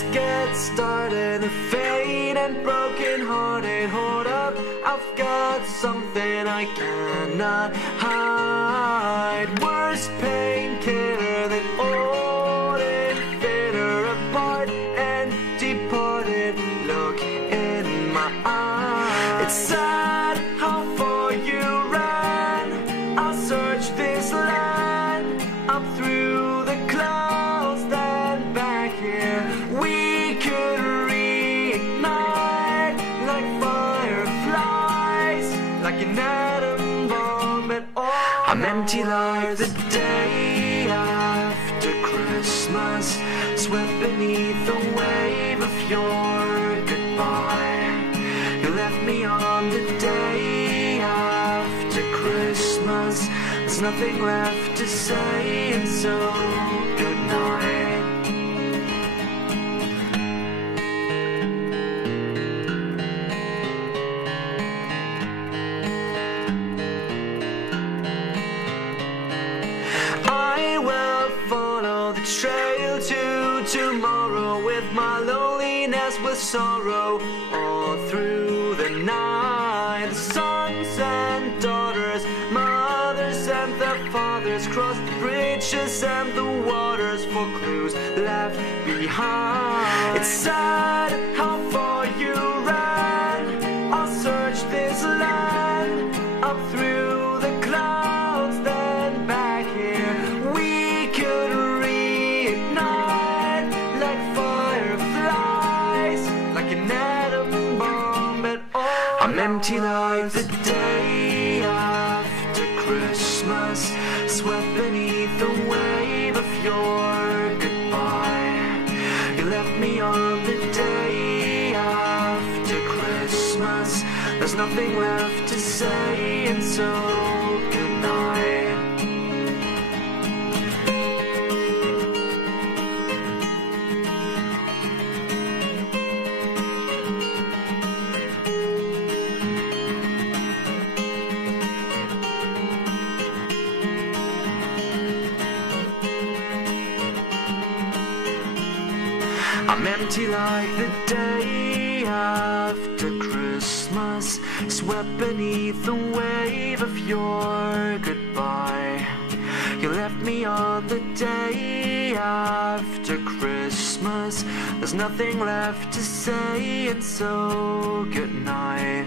just get started. Faint and broken hearted. Hold up, I've got something I cannot hide. Worst painkiller than old and bitter, apart and departed. Look in my eyes. It's sad how far you ran. I'll search this land up through the clouds, then back here. We could reignite like fireflies, like an atom bomb at all. I'm empty like the day after Christmas, swept beneath the wave of your goodbye. You left me on the day after Christmas. There's nothing left to say, and so good night. I will follow the trail to tomorrow, with my loneliness, with sorrow, all through the night. The sons and daughters, mothers and their fathers, cross the bridges and the waters for clues left behind. It's sad how far you ran. I'll search this land up through the clouds, then back here. We could reignite like fireflies, like an atom bomb at all. I'm empty like the day after Christmas, swept beneath the wave of your goodbye. You left me on the day after Christmas. There's nothing left to say, and so good night. I'm empty like the day after Christmas, swept beneath the wave of your goodbye. You left me on the day after Christmas. There's nothing left to say, and so good night.